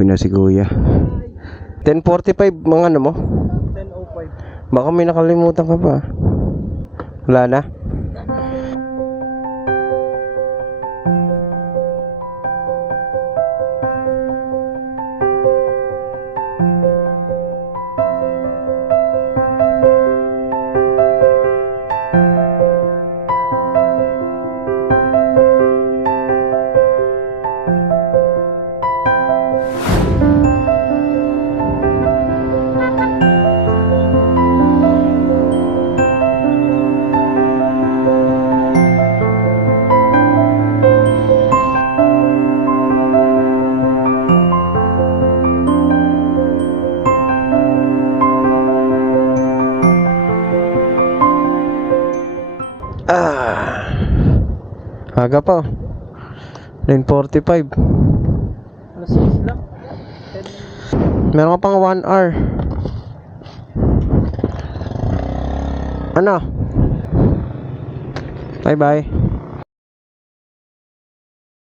Uwi na si kuya. 10.45 mga ano mo? 10.05. Baka may nakalimutan ka pa. Wala na? Ah. Aga pa. oh. 9.45. Alas 6 lang. 10 Meron ka pang 1 hour. Ano? Bye bye.